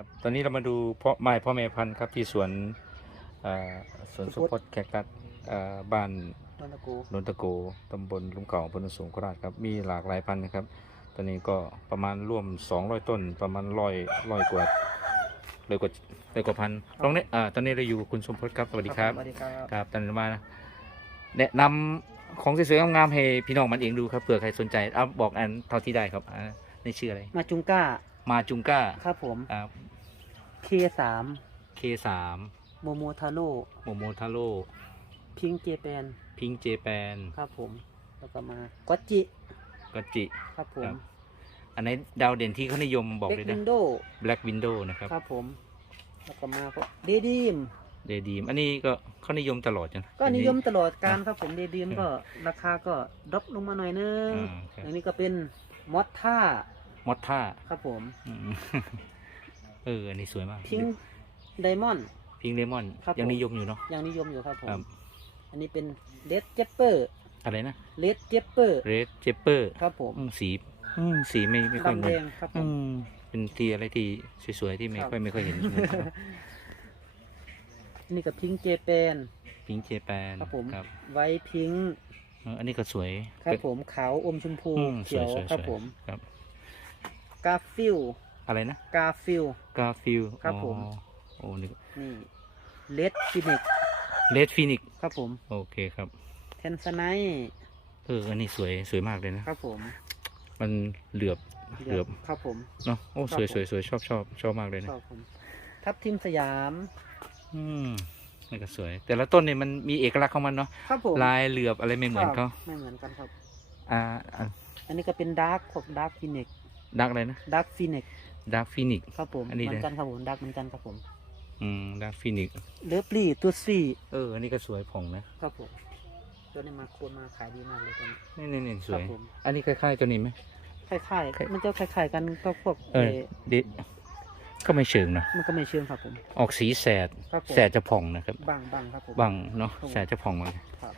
ครับตอนนี้เรามาดูพ่อไม้พ่อแม่พันธุ์ครับที่สวนเอ่อสวนสุพจน์แคคตัสเอ่อบ้านนนทกูนนทโกตำบลลุมเก่าอำเภอโนนสูงโคราชครับ มีหลากหลายพันธุ์นะครับ ตอนนี้ก็ประมาณร่วม 200 ต้น ประมาณร้อยร้อยกว่าเลยกว่าเลยกว่าพันตรงนี้อ่าตอนนี้เราอยู่กับคุณสมพศครับ สวัสดีครับ สวัสดีครับ ครับตอนนี้มา แนะนำของสวยๆงามๆให้พี่น้องมันเองดูครับ เผื่อใครสนใจ เอาบอกอันเท่าที่ได้ครับอ่าในชื่ออะไร มาจุงก้า มาจุงก้า ครับผมอ่า เคสามเคสามโมโมทาโร่โมโมทาโร่พิงเจแปนพิงเจแปนครับผม แล้วก็มาก็จิกัจจิ ครับผครัมบอันไหนดาวเด่นที่เขานิยมบอกเบ็กเลยวินะ นโด Black Window นะครับครับผม แล้วก็มาก็เดดีม เดดีมอันนี้ก็เขานิยมตลอดจังก็นิยมตลอดการครับผมเดดีมก็ราคาก็ดรอปลงมาหน่อยนึง อ่าครับอันนี้ก็เป็นมอสท่ามอดท่าครับผม อืม เอออันนี้สวยมากพิงไดมอนด์ พิงเลมอนครับยังผม นิยมอยู่เนาะ ยังนิยมอยู่ครับผม ครับ อันนี้เป็นเลดเจปเปอร์อะไรนะเลดเจปเปอร์เรดเจเปอร์ครับผมสีอืมสีไม่ไม่ค่อยดำเหแดมือนงครับผอืม มเป็นทีอะไรที่สวยๆที่ไม่ครับ ค่อยไม่ค่อยเห็นนี่กับพิงเจแปน พิงเจแปนครับผม ครับไว้พิงเอออันนี้ก็สวยครับเป็นผมขาวอมชมพูอืมสเขีวยยวสวยครับสวยผม ครับ กาฟิล อะไรนะกาฟิล กาฟิลครับผม โอ้นี่นี่เลดฟินิกเลดฟินิกครับผม โอเคครับเทนสไนเอออันนี้สวยสวยมากเลยนะ ครับผม มันเหลือบเหลือบครับผมเนาะโอ้ครัสบวยผมสวยสวยชอบชอบชอบมากเลยนะชอบผมทับทิมสยาม อืมนี่ก็สวย แต่ละต้นเนี่ยมันมีเอกลักษณ์ของมันเนาะครับผมลายเหลือบอะไรไม่เหมือนครัเขาบไม่เหมือนกันครับ อ่าอ่าอันนี้ก็เป็นดาร์กของดาร์กฟินิกดักอะไรนะดาร์กฟินิก ดักฟินิก ครับผมอันนี้เหมืเลยอนกันครับผมดาร์กเหมือนกันครับผม อืมดักฟินิก เลิฟลี่ตัวซี่เออ อันนี้ก็สวยผ่องนะ ครับผม ตัวนี้มาโคนมาขายดีมากเลยตัวนี้ นี่นี่นี่สวย ครับผม อันนี้คล้ายๆตัวนี้ไหม คล้ายๆ มันจะคล้ายๆกันก็พวกเออ เอ่อเดก็ไม่เชิงนะ มันก็ไม่เชื่อมครับผม ออกสีแสด ครับผม แสดจะผ่องนะครับ บางบางครับผมบังเนาะครับผมแสดจะผ่องมากครับ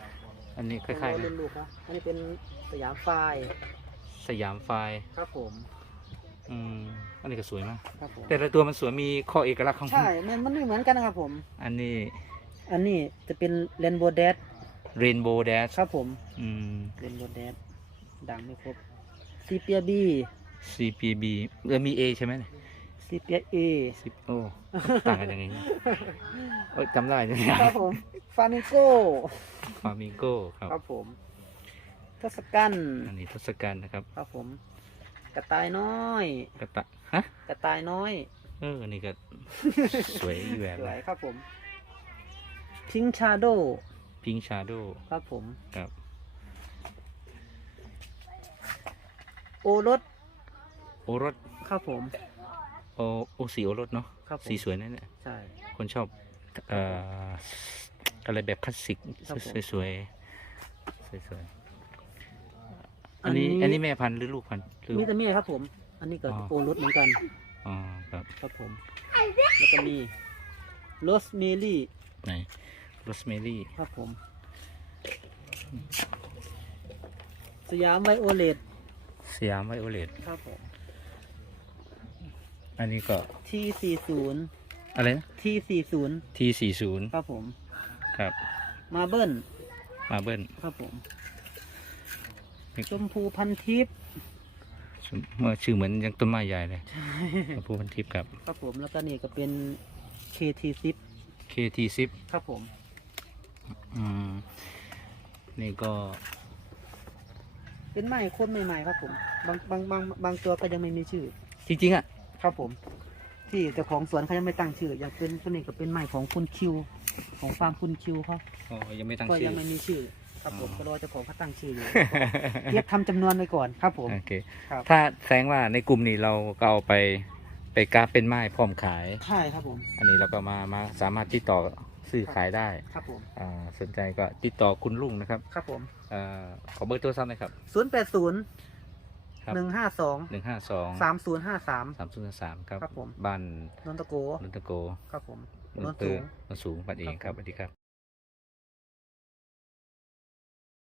อันนี้คล้ายๆเล่นะนลูกนะอันนี้เป็นสยามไฟล์สยามไฟล์ครับผม อืมอันนี้ก็สวยมาก ครับผมแต่ละตัวมันสวยมีข้อเอกลักษณ์ของมันใช่ มันมันไม่เหมือนกันนะครับผม อันนี้อันนี้จะเป็นเรนโบว์แดดเรนโบว์แดชครับผมอืม เรนโบว์แดดดังไม่ครบซีเปียบี CPB เออมี A ใช่ไหมเนี่ยซีเปียเอสิบโอ้ต่างกันยังไงเนี่ยเอ้ยจำได้ใช่ไหมครับผมฟามิโกฟามิโก้ครับ ครับผมทศกัณฐ์อันนี้ทศกัณฐ์นะครับ ครับผม กระต่ายน้อย กระตะฮะ กระต่ายน้อย เออ นี่ก็ สวยอีกแบบสวยครับผมพิงชาโดพิงชาโดครับผม ครับ โอรสโอรสครับผม โอโอสีโอรสเนาะ ครับผม สีสวยนะเนี่ยใช่ คนชอบ เอ่อ อะไรแบบคลาสสิก ครับผม สวยๆ สวยๆ อันนี้อันนี้แม่พันธุ์หรือลูกพันธุ์หรือมีแต่เมียครับผม อันนี้ก็อ๋อโอรสเหมือนกัน อ๋อครับครับผม แล้วก็มีโรสเมลี่ไหนโรสเมลี่ครับผม สยามไวโอเลตสยามไวโอเลตครับผม อันนี้ก็ทีสี่ศูนย์อะไรนะทีสี่ศูนย์ T สี่ศูนย์ครับผม ครับ มาเบิลมาเบิ้ลครับผมนี่ ชมพูพันทิพย์เมื่อชื่อเหมือนยังต้นไม้ใหญ่เลยชมพูพันทิพย์ครับครับผมแล้วก็นี่ก็เป็น KT ซิป KT ซิปครับผมอืมนี่ก็ เป็นไม้คนใหม่ๆครับผมบางบางบางบางตัวก็ยังไม่มีชื่อ จริงๆอะครับผม ที่เจ้าของสวนเขายังไม่ตั้งชื่อ อย่างเป็นตัวนี้ก็เป็นไม้ของคุณคิว ของฟาร์มคุณคิวเขาอ๋อยังไม่ตั้งก็ชื่ยัองไม่มีชื่อ ครับผมอ๋อก็รอเจ้าของเขาตั้งชื่ออยู่เรียกทำจำนวนไว้ก่อนครับผม โอเคครับ ถ้าแสดงว่าในกลุ่มนี้เราก็เอาไปไปกราฟเป็นไม้พร้อมขาย ใช่ครับผม อันนี้เราก็มามาสามารถติดต่อซื้อขายได้ครับผม อ่าสนใจก็ติดต่อคุณลุงนะครับครับผมอ่าขอเบอร์โทรศัพท์หน่อยครับศูนย์แปดศูนย์ครับหนึ่งห้าสองหนึ่งห้าสองสามศูนย์ห้าสามสามศูนย์สามครับครับผม บ้านนนทโกนนทโกครับผมนนนนเตอสูร์งนนสูงบ้านเองคครัรับบสวัสดีครับ